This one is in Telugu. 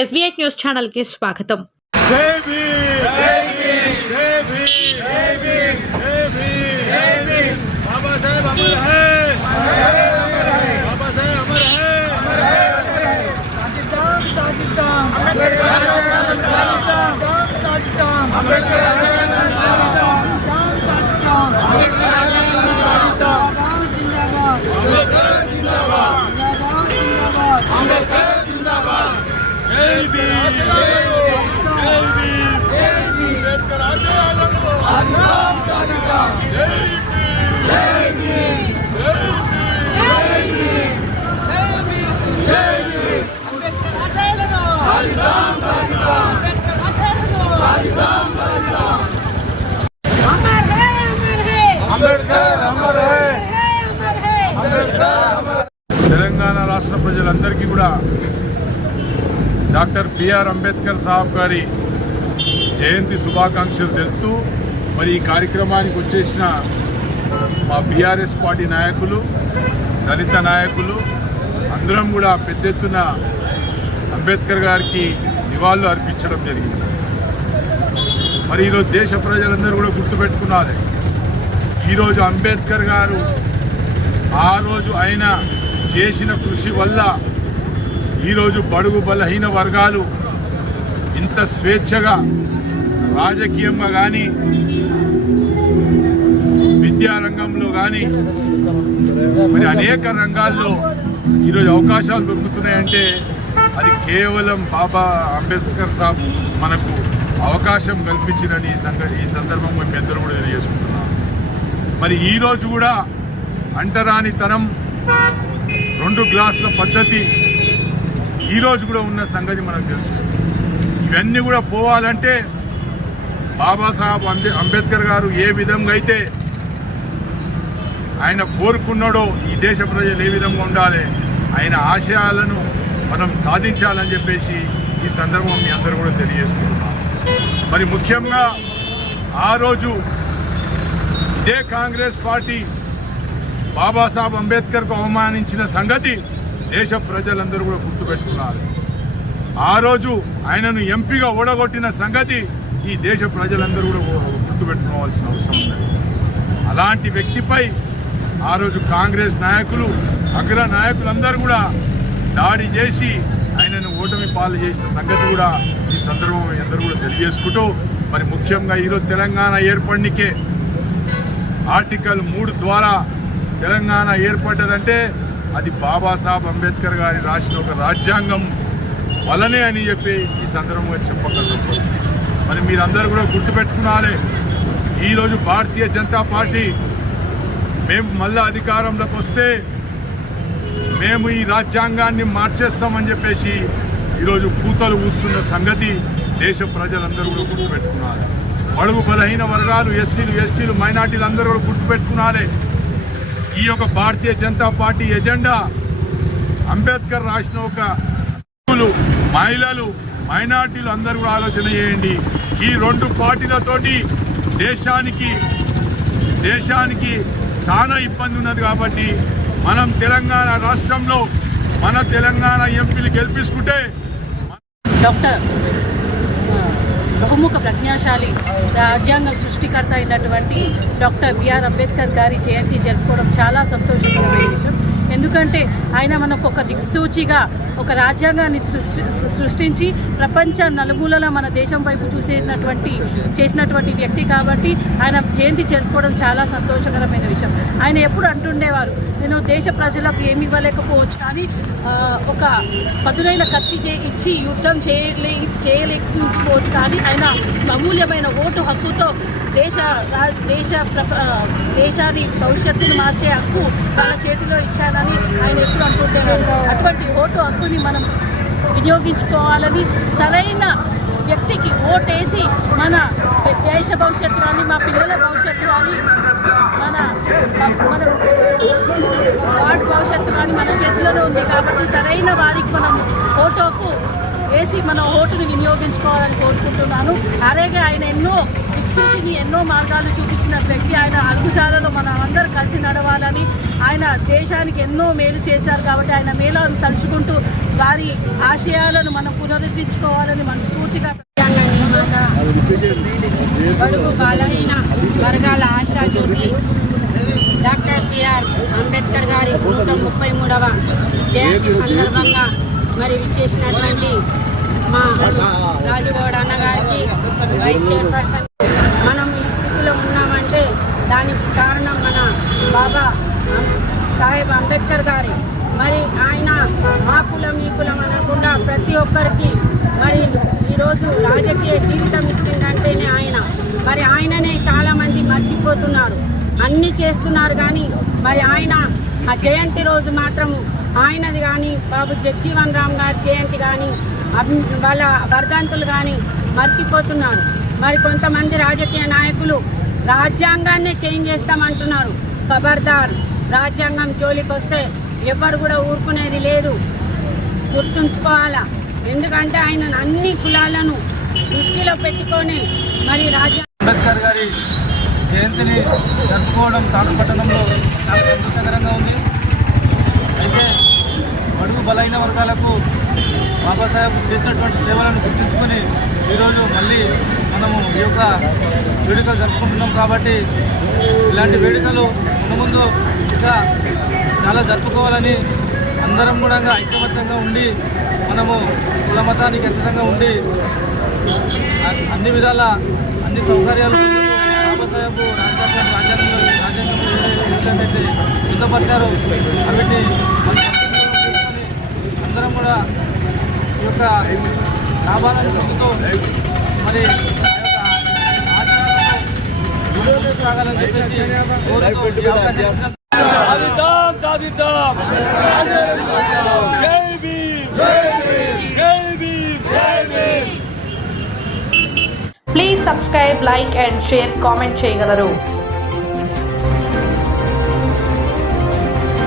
SBI న్యూస్ ఛానల్ కి స్వాగతం. తెలంగాణ రాష్ట్ర ప్రజలందరికీ కూడా డాక్టర్ బిఆర్ అంబేద్కర్ సాహబ్ గారి జయంతి శుభాకాంక్షలు తెలుపుతూ మరి ఈ కార్యక్రమానికి వచ్చేసిన మా బీఆర్ఎస్ పార్టీ నాయకులు, దళిత నాయకులు అందరం కూడా పెద్ద ఎత్తున అంబేద్కర్ గారికి నివాళులు అర్పించడం జరిగింది. మరి ఈరోజు దేశ ప్రజలందరూ కూడా గుర్తుపెట్టుకున్నారు, ఈరోజు అంబేద్కర్ గారు ఆ రోజు ఆయన చేసిన కృషి వల్ల ఈరోజు బడుగు బలహీన వర్గాలు ఇంత స్వేచ్ఛగా రాజకీయంగా కానీ విద్యారంగంలో కానీ మరి అనేక రంగాల్లో ఈరోజు అవకాశాలు దొరుకుతున్నాయంటే అది కేవలం బాబా అంబేద్కర్ సాబ్ మనకు అవకాశం కల్పించినని ఈ సందర్భంగా మేము అందరూ కూడా తెలియజేసుకుంటున్నాం. మరి ఈరోజు కూడా అంటరానితనం, 2 గ్లాసుల పద్ధతి ఈరోజు కూడా ఉన్న సంగతి మనకు తెలుసు. ఇవన్నీ కూడా పోవాలంటే బాబాసాహెబ్ అంబేద్కర్ గారు ఏ విధంగా అయితే ఆయన కోరుకున్నాడో ఈ దేశ ప్రజలు ఏ విధంగా ఉండాలి, ఆయన ఆశయాలను మనం సాధించాలని చెప్పేసి ఈ సందర్భం మీ అందరూ కూడా తెలియజేసుకుంటున్నాం. మరి ముఖ్యంగా ఆ రోజు ఇదే కాంగ్రెస్ పార్టీ బాబాసాహెబ్ అంబేద్కర్కు అవమానించిన సంగతి దేశ ప్రజలందరూ కూడా గుర్తుపెట్టుకున్నారు. ఆ రోజు ఆయనను ఎంపీగా ఓడగొట్టిన సంగతి ఈ దేశ ప్రజలందరూ కూడా గుర్తుపెట్టుకోవాల్సిన అవసరం ఉంది. అలాంటి వ్యక్తిపై ఆ రోజు కాంగ్రెస్ నాయకులు, అగ్ర నాయకులందరూ కూడా దాడి చేసి ఆయనను ఓటమి పాలు చేసిన సంగతి కూడా ఈ సందర్భం అందరూ కూడా తెలియజేసుకుంటూ మరి ముఖ్యంగా ఈరోజు తెలంగాణ ఏర్పడికే ఆర్టికల్ 3 ద్వారా తెలంగాణ ఏర్పడ్డదంటే అది బాబాసాహెబ్ అంబేద్కర్ గారి రాసిన ఒక రాజ్యాంగం వల్లనే అని చెప్పి ఈ సందర్భంగా చెప్పగలుగుతాం. మరి మీరందరూ కూడా గుర్తుపెట్టుకున్నారే, ఈరోజు భారతీయ జనతా పార్టీ మేము మళ్ళీ అధికారంలోకి వస్తే మేము ఈ రాజ్యాంగాన్ని మార్చేస్తామని చెప్పేసి ఈరోజు కూతలు ఊస్తున్న సంగతి దేశ ప్రజలందరూ కూడా గుర్తుపెట్టుకున్నారు. బడుగు బలహీన వర్గాలు, ఎస్సీలు, ఎస్టీలు, మైనార్టీలు అందరూ కూడా గుర్తుపెట్టుకున్నారే, ఈ యొక్క భారతీయ జనతా పార్టీ ఎజెండా అంబేద్కర్ రాసిన ఒక మహిళలు, మైనార్టీలు అందరూ కూడా ఆలోచన చేయండి. ఈ 2 పార్టీలతోటి దేశానికి చాలా ఇబ్బంది ఉన్నది. కాబట్టి మనం తెలంగాణ రాష్ట్రంలో మన తెలంగాణ ఎంపీలు గెలిపించుకుంటే డాక్టర్ బహుముఖ ప్రజ్ఞాశాలి రాజ్యాంగ సృష్టికర్త అయినటువంటి డాక్టర్ బిఆర్ అంబేద్కర్ గారి జయంతి జరుపుకోవడం చాలా సంతోషకరమైన విషయం. ఎందుకంటే ఆయన మనకు ఒక దిక్సూచిగా ఒక రాజ్యాంగాన్ని సృష్టించి ప్రపంచం నలుమూలలా మన దేశం వైపు చేసినటువంటి వ్యక్తి కాబట్టి ఆయన జయంతి జరుపుకోవడం చాలా సంతోషకరమైన విషయం. ఆయన ఎప్పుడు అంటుండేవారు, నేను దేశ ప్రజలకు ఏమి ఇవ్వలేకపోవచ్చు కానీ ఒక పదునైన కత్తి ఇచ్చి యుద్ధం చేయలేకపోవచ్చు కానీ ఆయన అమూల్యమైన ఓటు హక్కుతో దేశాన్ని భవిష్యత్తును మార్చే హక్కు వాళ్ళ చేతిలో ఇచ్చానని ఆయన ఎప్పుడు అంటుండేవారు. అటువంటి ఓటు హక్కుని మనం వినియోగించుకోవాలని, సరైన వ్యక్తికి ఓటేసి మన దేశ భవిష్యత్తు కానీ, మా పిల్లల భవిష్యత్తు కానీ, మన వార్డు భవిష్యత్తు కానీ మన చేతిలోనే ఉంది. కాబట్టి సరైన వారికి మనం ఓటుకు వేసి మన ఓటుని వినియోగించుకోవాలని కోరుకుంటున్నాను. అలాగే ఆయన ఎన్నో దిక్సూచిని ఎన్నో మార్గాలు చూపించిన వ్యక్తి. ఆయన అడుగుజాలలో మనం అందరూ కలిసి నడవాలని, ఆయన దేశానికి ఎన్నో మేలు చేశారు కాబట్టి ఆయన మేలను తలుచుకుంటూ వారి ఆశయాలను మనం పునరుద్ధరించుకోవాలని మనస్ఫూర్తిగా బడుగు బలహీన వర్గాల ఆశాజ్యోతి డాక్టర్ బిఆర్ అంబేద్కర్ గారి 133వ జయంతి సందర్భంగా మరి విచ్చేసినటువంటి మా రాజుగౌడ అన్నగారికి, వైస్ చైర్పర్సన్, మనం ఈ స్థితిలో ఉన్నామంటే దానికి కారణం మన బాబా సాహెబ్ అంబేద్కర్ గారి. మరి ఆయన మా కులం ఈ కులం అనకుండా ప్రతి ఒక్కరికి మరి ఈరోజు రాజకీయ జీవితం ఇచ్చిందంటేనే ఆయన. మరి ఆయననే చాలామంది మర్చిపోతున్నారు, అన్నీ చేస్తున్నారు. కానీ మరి ఆయన ఆ జయంతి రోజు మాత్రం ఆయనది కానీ బాబు జగ్జీవన్ రామ్ గారి జయంతి కానీ వాళ్ళ వర్ధంతులు కానీ మర్చిపోతున్నారు. మరి కొంతమంది రాజకీయ నాయకులు రాజ్యాంగాన్నే చేంజ్ చేస్తామంటున్నారు. ఖబర్దార్, రాజ్యాంగం జోలికి వస్తే ఎవరు కూడా ఊరుకునేది లేదు, గుర్తుంచుకోవాలా. ఎందుకంటే ఆయన అన్ని కులాలను దృష్టిలో పెట్టుకొని మరి అంబేద్కర్ గారి జయంతిని జరుపుకోవడం తాడపట్టణంలో చాలా సంతోషకరంగా ఉంది. అయితే బడుగు బలైన వర్గాలకు బాబాసాహెబ్ చేసినటువంటి సేవలను గుర్తించుకొని ఈరోజు మళ్ళీ మనము ఈ యొక్క వేడుకలు జరుపుకుంటున్నాం. కాబట్టి ఇలాంటి వేడుకలు ముందు ఇంకా చాలా జరుపుకోవాలని అందరం కూడా ఐక్యమత్యంగా ఉండి మనము కుల మతానికి ఖచ్చితంగా ఉండి అన్ని విధాల అన్ని సౌకర్యాలు బాబాసాహెబ్ రాజ్యాంగంలో ఏదైతే పొందపరిచారో వాటిని అందరం కూడా ఈ యొక్క లాభాలను పొందుతూ మరి సాగాలని చెప్పేసి సాధిద్దాం. జై భీమ్, జై భీమ్, జై Bhim. Please subscribe, like and share, comment చేయగలరు.